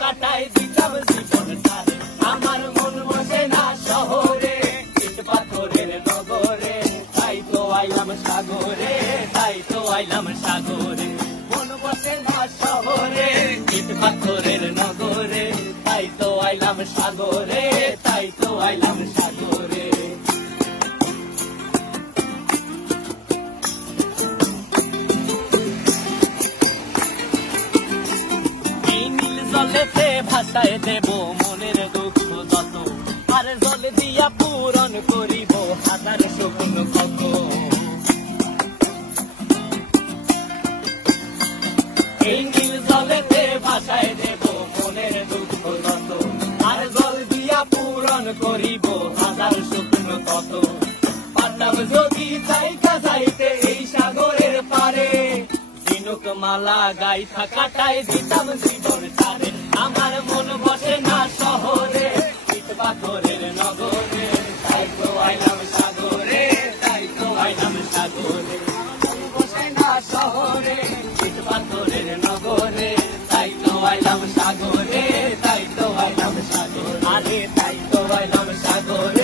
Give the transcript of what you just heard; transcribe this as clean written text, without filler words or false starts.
কাটাই দিতাম জীবনটারে। আমার মন বসে না শহরে, ইট পাথরের নগরে, তাই তো আইলাম সাগরে, তাই তো আইলাম সাগরে। মন বসে না শহরে, ইট পাথরের নগরে, তাই তো আইলাম সাগরে, তাই তো আইলাম সাগরে। এই নীল জলেতে ভাসায় দেব মনের দুঃখ যত, আর জল দিয়া পূরণ করিব হাজার স্বপ্ন কত। এই নীল জলেতে ভাসায় দেব মনের দুঃখ যত, আর জল দিয়া পূরণ করিব হাজার স্বপ্ন কত। পারতাম যদি চাইতা যাইতে এই সাগরের পারে, ঝিনুক মালা গাইথা কাটাই দিতাম জীবনটারে। আমার মন বসে না শহরে, ইট পাথরের নগরে, তাই তো আইলাম সাগরে, তাই তো আইলাম সাগরে। মন বসে না শহরে, ইট পাথরের নগরে, তাই তো আইলাম সাগরে, তাই তো আইলাম সাগরে। আরে তাই তো আইলাম সাগরে।